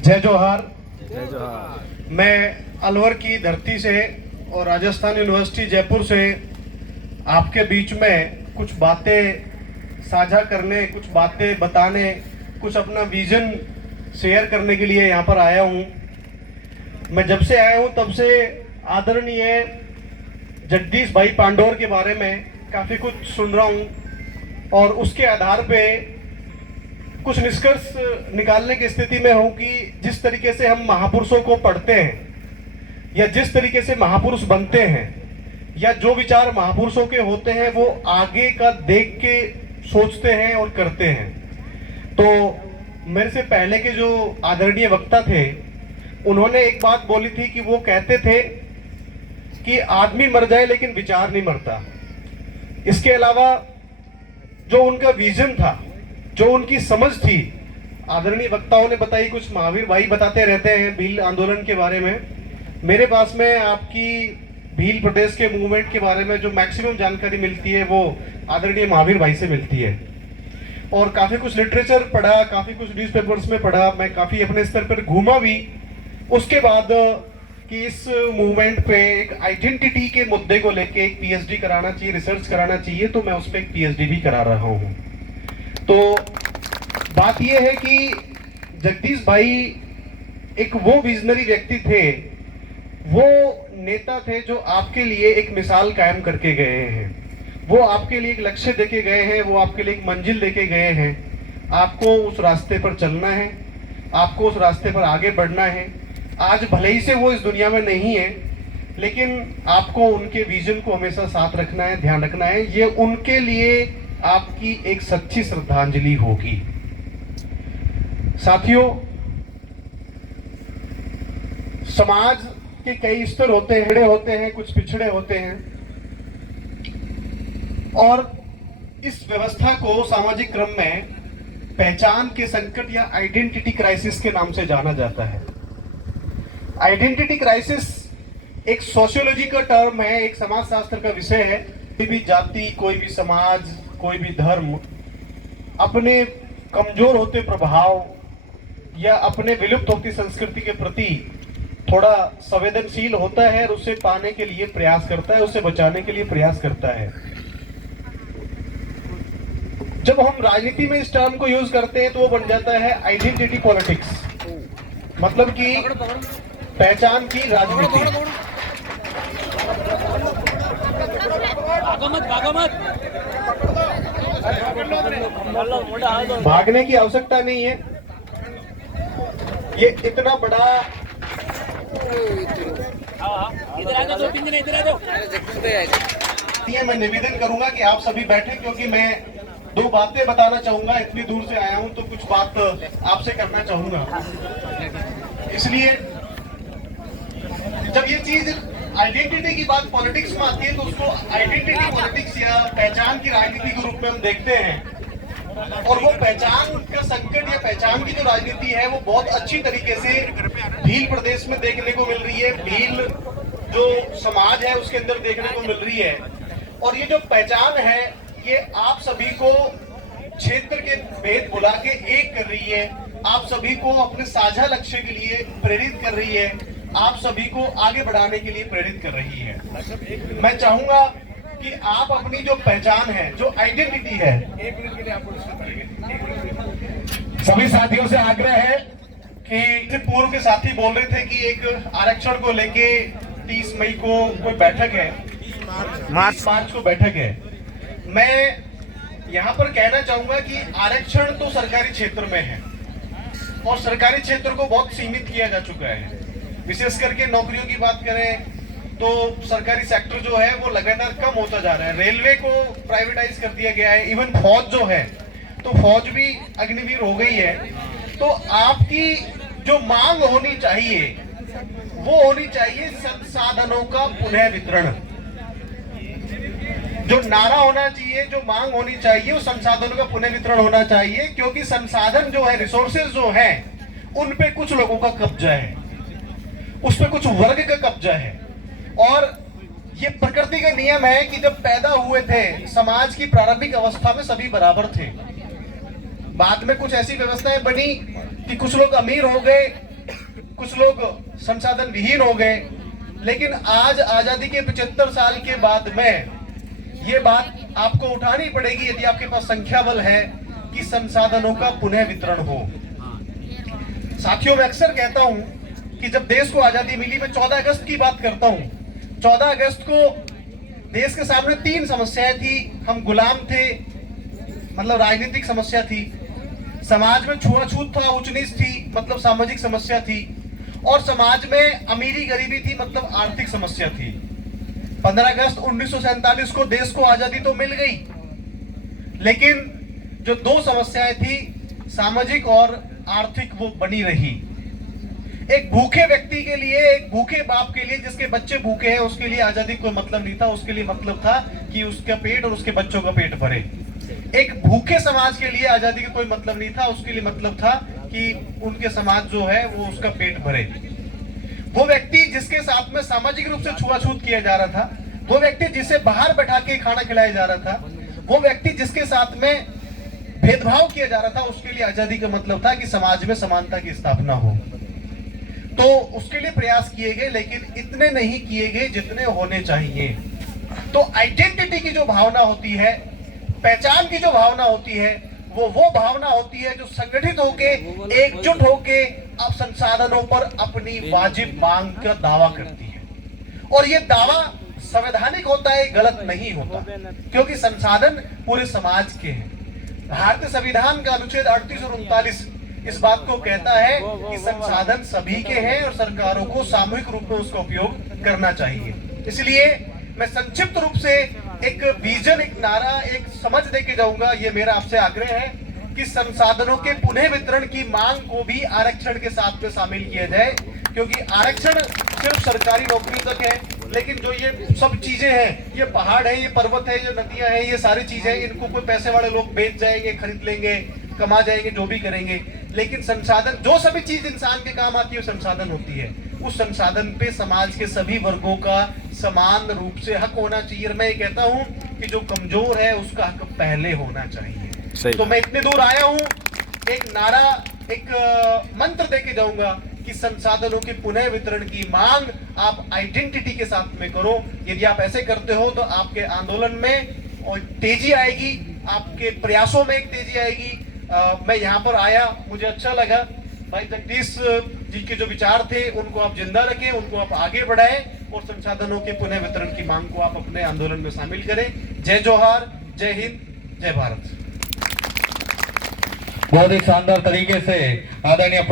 जय जोहार। जय जोहार। मैं अलवर की धरती से और राजस्थान यूनिवर्सिटी जयपुर से आपके बीच में कुछ बातें साझा करने, कुछ बातें बताने, कुछ अपना विजन शेयर करने के लिए यहाँ पर आया हूँ। मैं जब से आया हूँ तब से आदरणीय जगदीश भाई पांडोर के बारे में काफ़ी कुछ सुन रहा हूँ और उसके आधार पे कुछ निष्कर्ष निकालने की स्थिति में हूं कि जिस तरीके से हम महापुरुषों को पढ़ते हैं या जिस तरीके से महापुरुष बनते हैं या जो विचार महापुरुषों के होते हैं वो आगे का देख के सोचते हैं और करते हैं। तो मेरे से पहले के जो आदरणीय वक्ता थे उन्होंने एक बात बोली थी कि वो कहते थे कि आदमी मर जाए लेकिन विचार नहीं मरता। इसके अलावा जो उनका विजन था, जो उनकी समझ थी, आदरणीय वक्ताओं ने बताई, कुछ महावीर भाई बताते रहते हैं भील आंदोलन के बारे में। मेरे पास में आपकी भील प्रदेश के मूवमेंट के बारे में जो मैक्सिमम जानकारी मिलती है वो आदरणीय महावीर भाई से मिलती है। और काफ़ी कुछ लिटरेचर पढ़ा, काफ़ी कुछ न्यूज़पेपर्स में पढ़ा, मैं काफ़ी अपने स्तर पर घूमा भी। उसके बाद कि इस मूवमेंट पे एक आइडेंटिटी के मुद्दे को लेके एक पीएचडी कराना चाहिए, रिसर्च कराना चाहिए, तो मैं उस पर एक पीएचडी भी करा रहा हूँ। तो बात यह है कि जगदीश भाई एक वो विजनरी व्यक्ति थे, वो नेता थे जो आपके लिए एक मिसाल कायम करके गए हैं। वो आपके लिए एक लक्ष्य देके गए हैं, वो आपके लिए एक मंजिल देके गए हैं। आपको उस रास्ते पर चलना है, आपको उस रास्ते पर आगे बढ़ना है। आज भले ही से वो इस दुनिया में नहीं है, लेकिन आपको उनके विजन को हमेशा साथ रखना है, ध्यान रखना है। ये उनके लिए आपकी एक सच्ची श्रद्धांजलि होगी। साथियों, समाज के कई स्तर होते हैं, बड़े होते हैं, कुछ पिछड़े होते हैं, और इस व्यवस्था को सामाजिक क्रम में पहचान के संकट या आइडेंटिटी क्राइसिस के नाम से जाना जाता है। आइडेंटिटी क्राइसिस एक सोशियोलॉजी का टर्म है, एक समाजशास्त्र का विषय है। कोई भी जाति, कोई भी समाज, कोई भी धर्म अपने कमजोर होते प्रभाव या अपने विलुप्त होती संस्कृति के प्रति थोड़ा संवेदनशील होता है और उसे पाने के लिए प्रयास करता है, उसे बचाने के लिए प्रयास करता है। जब हम राजनीति में इस टर्म को यूज करते हैं तो वो बन जाता है आइडेंटिटी पॉलिटिक्स, मतलब कि पहचान की राजनीति। भागने की आवश्यकता नहीं है। ये इतना बड़ा मैं निवेदन करूंगा कि आप सभी बैठे, क्योंकि मैं दो बातें बताना चाहूंगा। इतनी दूर से आया हूं तो कुछ बात आपसे करना चाहूंगा। इसलिए जब ये चीज आइडेंटिटी की बात पॉलिटिक्स में आती है तो उसको आइडेंटिटी पॉलिटिक्स या पहचान की राजनीति के रूप में हम देखते हैं। और वो पहचान का संकट या पहचान की जो राजनीति है वो बहुत अच्छी तरीके से भील प्रदेश में देखने को मिल रही है, भील जो समाज है उसके अंदर देखने को मिल रही है। और ये जो पहचान है ये आप सभी को क्षेत्र के भेद बुला के एक कर रही है, आप सभी को अपने साझा लक्ष्य के लिए प्रेरित कर रही है, आप सभी को आगे बढ़ाने के लिए प्रेरित कर रही है। मैं चाहूंगा कि आप अपनी जो पहचान है, जो आइडेंटिटी है, सभी साथियों से आग्रह है कि पूर्व के साथी बोल रहे थे कि एक आरक्षण को लेके 30 मई को कोई बैठक है, 30 मार्च को बैठक है। मैं यहाँ पर कहना चाहूंगा कि आरक्षण तो सरकारी क्षेत्र में है और सरकारी क्षेत्र को बहुत सीमित किया जा चुका है। विशेष करके नौकरियों की बात करें तो सरकारी सेक्टर जो है वो लगातार कम होता जा रहा है। रेलवे को प्राइवेटाइज कर दिया गया है, इवन फौज जो है तो फौज भी अग्निवीर हो गई है। तो आपकी जो मांग होनी चाहिए वो होनी चाहिए संसाधनों का पुनः वितरण। जो नारा होना चाहिए, जो मांग होनी चाहिए, वो संसाधनों का पुनः वितरण होना चाहिए। क्योंकि संसाधन जो है, रिसोर्सेज जो है, उन पे कुछ लोगों का कब्जा है, उस पे कुछ वर्ग का कब्जा है। और ये प्रकृति का नियम है कि जब पैदा हुए थे समाज की प्रारंभिक अवस्था में सभी बराबर थे। बाद में कुछ ऐसी व्यवस्थाएं बनी कि कुछ लोग अमीर हो गए, कुछ लोग संसाधन विहीन हो गए, लेकिन आज आजादी के 75 साल के बाद में ये बात आपको उठानी पड़ेगी यदि आपके पास संख्या बल है कि संसाधनों का पुनः वितरण हो। साथियों, मैं अक्सर कहता हूं कि जब देश को आजादी मिली, मैं 14 अगस्त की बात करता हूं। 14 अगस्त को देश के सामने 3 समस्याएं थी। हम गुलाम थे, मतलब राजनीतिक समस्या थी, समाज में छुआछूत था, उच्च नीच थी, मतलब सामाजिक समस्या थी, और समाज में अमीरी गरीबी थी, मतलब आर्थिक समस्या थी। 15 अगस्त 1947 को देश को आजादी तो मिल गई, लेकिन जो 2 समस्याएं थी, सामाजिक और आर्थिक, वो बनी रही। एक भूखे व्यक्ति के लिए, एक भूखे बाप के लिए जिसके बच्चे भूखे हैं, उसके लिए आजादी कोई मतलब नहीं था। उसके लिए मतलब था कि उसका पेट और उसके बच्चों का पेट भरे। एक भूखे समाज के लिए आजादी का कोई मतलब नहीं था। उसके लिए मतलब था कि उनके समाज जो है वो उसका पेट भरे। वो व्यक्ति जिसके साथ में सामाजिक रूप से छुआछूत किया जा रहा था, वो व्यक्ति जिसे बाहर बैठा के खाना खिलाया जा रहा था, वो व्यक्ति जिसके साथ में भेदभाव किया जा रहा था, उसके लिए आजादी का मतलब था कि समाज में समानता की स्थापना हो। तो उसके लिए प्रयास किए गए, लेकिन इतने नहीं किए गए जितने होने चाहिए। तो आइडेंटिटी की जो भावना होती है, पहचान की जो भावना होती है, वो भावना होती है जो संगठित होके, एकजुट होके अब संसाधनों पर अपनी वाजिब मांग का दावा करती है। और ये दावा संवैधानिक होता है, गलत नहीं होता, क्योंकि संसाधन पूरे समाज के हैं। भारतीय संविधान का अनुच्छेद 38 और 39 इस बात को कहता है कि संसाधन सभी के हैं और सरकारों को सामूहिक रूप में उसका उपयोग करना चाहिए। इसलिए मैं संक्षिप्त रूप से एक विजन, एक नारा, एक समझ देके जाऊंगा। ये मेरा आपसे आग्रह है कि संसाधनों के पुनः वितरण की मांग को भी आरक्षण के साथ में शामिल किया जाए, क्योंकि आरक्षण सिर्फ सरकारी नौकरियों तक है, लेकिन जो ये सब चीजें हैं, ये पहाड़ है, ये पर्वत है, ये नदियां हैं, ये सारी चीजें, इनको कोई पैसे वाले लोग बेच जाएंगे, खरीद लेंगे, कमा जाएंगे, जो भी करेंगे, लेकिन संसाधन, जो सभी चीज इंसान के काम आती है, संसाधन होती है, उस संसाधन पे समाज के सभी वर्गों का समान रूप से हक होना चाहिए। और मैं ये कहता हूं कि जो कमजोर है उसका हक पहले होना चाहिए। तो मैं इतने दूर आया हूं, एक नारा, एक मंत्र देके जाऊंगा कि संसाधनों के पुनः वितरण की मांग आप आइडेंटिटी के साथ में करो। यदि आप ऐसे करते हो तो आपके आंदोलन में और तेजी आएगी, आपके प्रयासों में एक तेजी आएगी। मैं यहाँ पर आया, मुझे अच्छा लगा। भाई जगदीश जी के जो विचार थे उनको आप जिंदा रखें, उनको आप आगे बढ़ाएं और संसाधनों के पुनः वितरण की मांग को आप अपने आंदोलन में शामिल करें। जय जोहार, जय हिंद, जय भारत। बहुत ही शानदार तरीके से आदरणीय